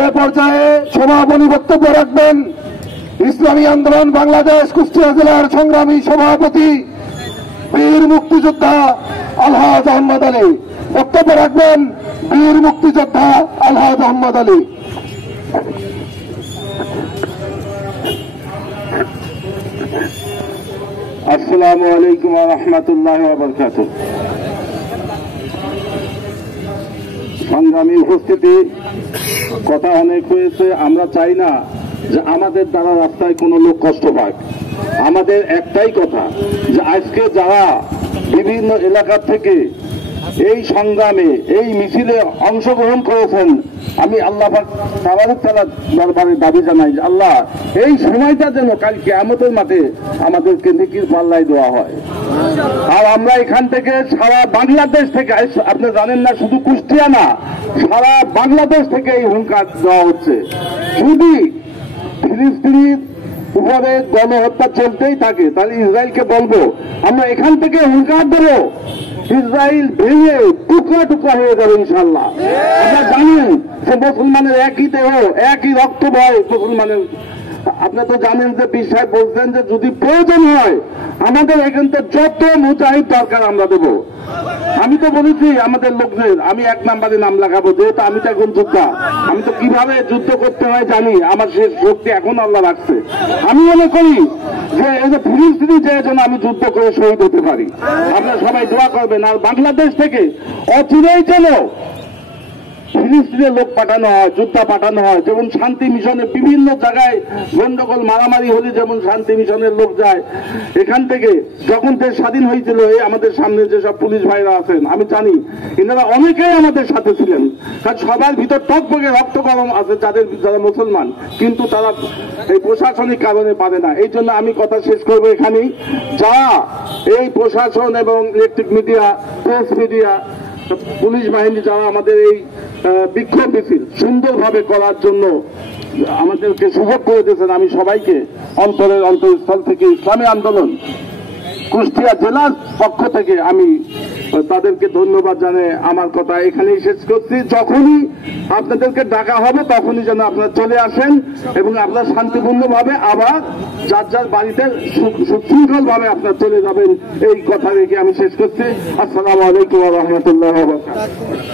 এ পর্যায়ে সমাপনী বক্তব্য রাখবেন ইসলামী আন্দোলন বাংলাদেশ কুষ্টিয়া জেলার সংগ্রামী সভাপতি বীর মুক্তিযোদ্ধা আলহাজ আহমদ আলী। বক্তব্য রাখবেন বীর মুক্তিযোদ্ধা আলহাজ আহমদ আলী। আসসালামু আলাইকুম ওয়া রাহমাতুল্লাহি ওয়া বারাকাতুহু। সংগ্রামী উপস্থিতি, কথা অনেক হয়েছে। আমরা চাই না যে আমাদের দ্বারা রাস্তায় কোনো লোক কষ্ট পাক। আমাদের একটাই কথা যে আজকে যারা বিভিন্ন এলাকা থেকে এই সংগ্রামে এই মিছিলে অংশগ্রহণ করেছেন, আমি আল্লাহ পাক তাবারক তাআলার দরবারে দাবি জানাই যে আল্লাহ এই সময়টা যেন কাল কিয়ামতের মাঠে আমাদেরকে নেকির পাল্লায় দেওয়া হয়। আর আমরা এখান থেকে সারা বাংলাদেশ থেকে, আপনি জানেন না শুধু কুষ্টিয়া না, সারা বাংলাদেশ থেকে এই হুঙ্কার দেওয়া হচ্ছে। যদি ফিলিস্তিনির উপরে গণহত্যা চলতেই থাকে তাহলে ইসরায়েলকে বলবো আমরা এখান থেকে হুঙ্কার দেবো, ইসরায়েল ভেঙে টুকরা টুকরা হয়ে যাবে ইনশাল্লাহ। আপনারা জানেন যে মুসলমানের একই দেহ, একই রক্ত বয় মুসলমানের। আপনারা তো জানেন যে পীর সাহেব বলছেন যে যদি প্রয়োজন হয় আমাদের এখান থেকে যত মুজাহিদ দরকার আমরা দেবো। আমি তো বলেছি আমাদের লোকদের, আমি 1 নম্বরে নাম লাগাবো, যেহেতু আমি তো এখন যোদ্ধা, আমি তো কিভাবে যুদ্ধ করতে হয় জানি, আমার সে শক্তি এখন আল্লাহ রাখছে। আমি মনে করি যে এই যে ফিলিস্তিনি যে যেন আমি যুদ্ধ করে শহীদ হতে পারি। আপনারা সবাই দোয়া করবেন। আর বাংলাদেশ থেকে অচিরেই যেন ফিলিস্তিনের লোক পাঠানো হয়, যোদ্ধা পাঠানো হয়। যেমন শান্তি মিশনে বিভিন্ন জায়গায় গন্ডগোল মারামারি হলে যেমন শান্তি মিশনের লোক যায় এখান থেকে। যখন দেশ স্বাধীন হয়েছিল, এই আমাদের সামনে যেসব পুলিশ ভাইরা আছেন আমি জানি এনারা অনেকেই আমাদের সাথে ছিলেন। কারণ সবার ভিতর টকবগে রক্ত গরম আছে যারা মুসলমান, কিন্তু তারা এই প্রশাসনিক কারণে পারে না। এই জন্য আমি কথা শেষ করবো এখানেই। যারা এই প্রশাসন এবং electric media, press media, police বাহিনী যারা আমাদের এই বিক্ষোভ মিছিল সুন্দরভাবে করার জন্য আমাদেরকে সুযোগ করে দিয়েছেন, আমি সবাইকে অন্তরের অন্তঃস্থল থেকে ইসলামী আন্দোলন কুষ্টিয়া জেলার পক্ষ থেকে আমি তাদেরকে ধন্যবাদ জানিয়ে আমার কথা এখানেই শেষ করছি। যখনই আপনাদেরকে ডাকা হবে তখনই যেন আপনারা চলে আসেন এবং আপনারা শান্তিপূর্ণভাবে আবার যার যার বাড়িতে সুশৃঙ্খলভাবে আপনারা চলে যাবেন, এই কথা রেখে আমি শেষ করছি। আসসালামু আলাইকুম ওয়া রাহমাতুল্লাহি ওয়া বারাকাতুহু।